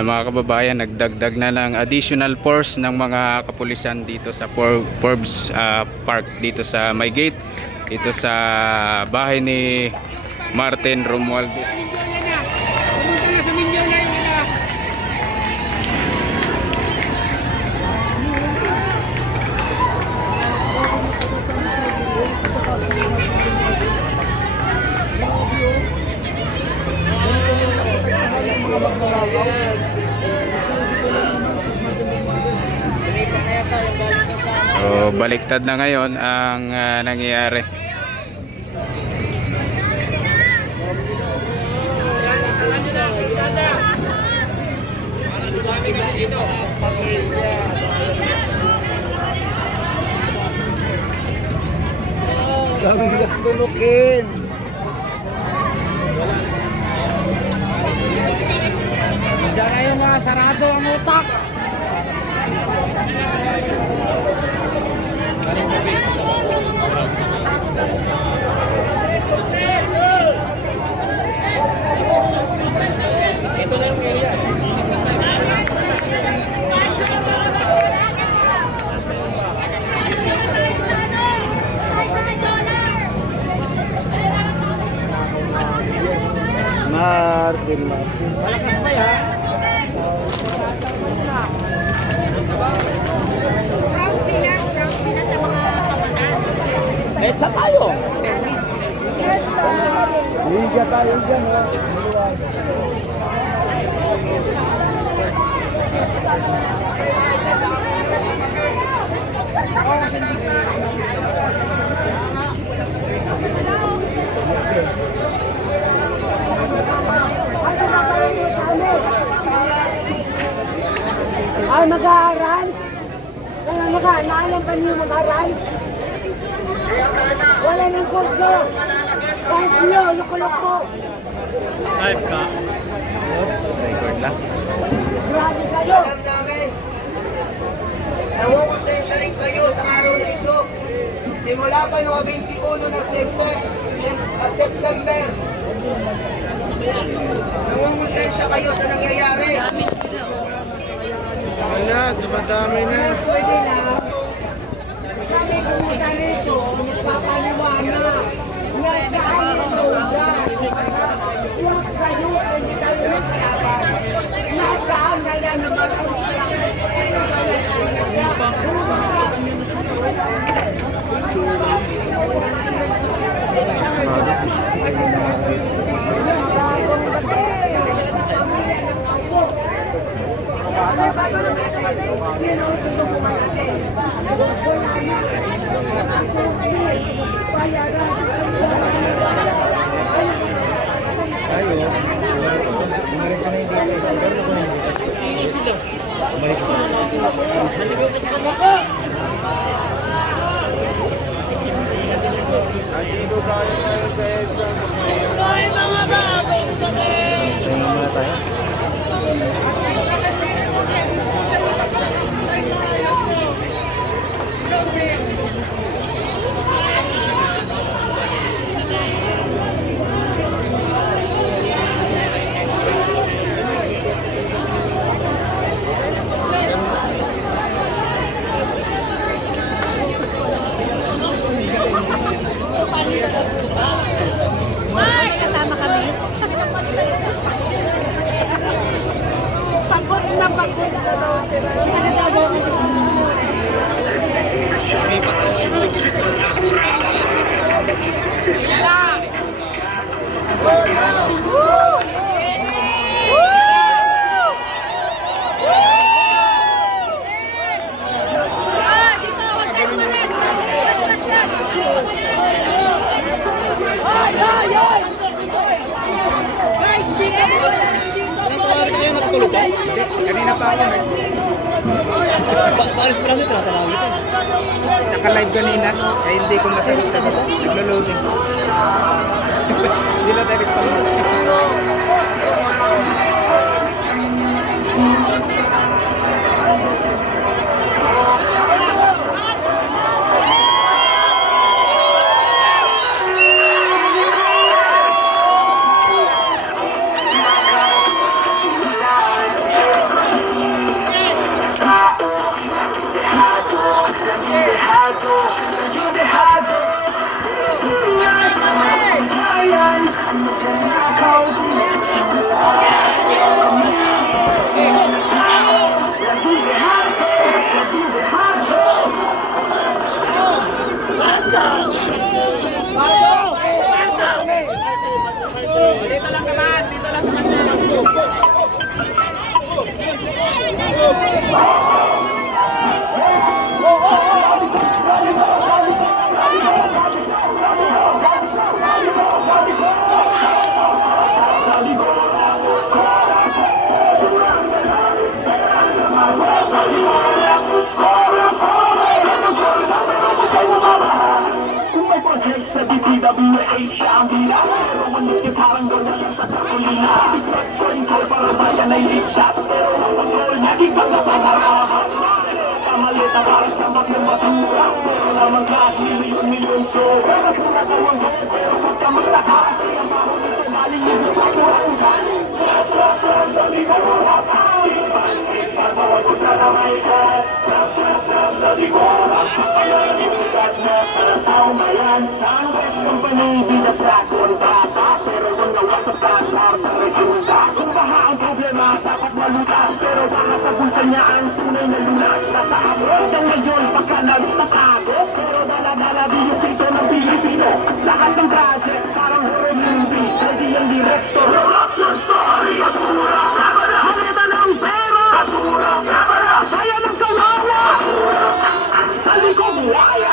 Ayan mga kababayan, nagdagdag na ng additional force ng mga kapulisan dito sa Forbes Park, dito sa may gate, dito sa bahay ni Martin Romualdez. So, baliktad na ngayon ang nangyayari. Dami nilang tulukin. Diyan na yung mga sarado ang utak. Martin. Malakas pa yan. Proud sila sa mga kawanan. Etsa tayo. Liga tayo dyan. Ay, mag-aaral? Naalam pa niyo mag-aaral? Wala ng kurso. Kahit niyo, loko-loko. Live ka? Record lang. Grabe kayo. Alam namin, nangungusensya rin kayo sa araw na ito. Simula pa noong 21 ng September. Nangungusensya kayo sa nangyayari. Wala, dumadami na. Pwede lang. Kami pumunta rito, nagpapaliwanag. Nasaan yung lugar? Yung kayo, hindi tayo nagkalaban. Nasaan na yan ang mga Kasama kami. pagod na pagod. Dito, huwag kayo malit. Guys, dito. Kanina pa ako Paalis pa lang dito, natalawin ito. naka-live kanina, kaya hindi ko masagot-sagot. Naglo-loading. Hindi na tayo nagpapalala. Kung may project sa DPWH siya ang bila, pero manikip parang gawin lang sa Carolina. Control para bayan ay ligtas, pero ang control niya kikang na pangarap. Kamalita parang siyambak ng basura, pero naman kahit milyon-milyon sobra. Mas magagawang go, pero huwag ka magtakas, ang baho nito galing yung pagkuranggan. Sabi ko wapay, pagpawag ko na may kat. Sabi ko kaya inugat na sa taong bayan. Sunwest Company, binas na kontrata, pero kung nawasap sa start ang resulta. Kung baha ang problema, dapat malutas, pero baka sa bulsa niya ang tunay na lunas. Nasa abroad ang ngayon, pagka nagtatago, pero dala-dala din yung piso ng Pilipino. Lahat ng projects parang horror movies, ready ang director. Production story, basura, kamera, halita ng pera, basura, kamera, kaya ng kawawa, basura, sa likod wire.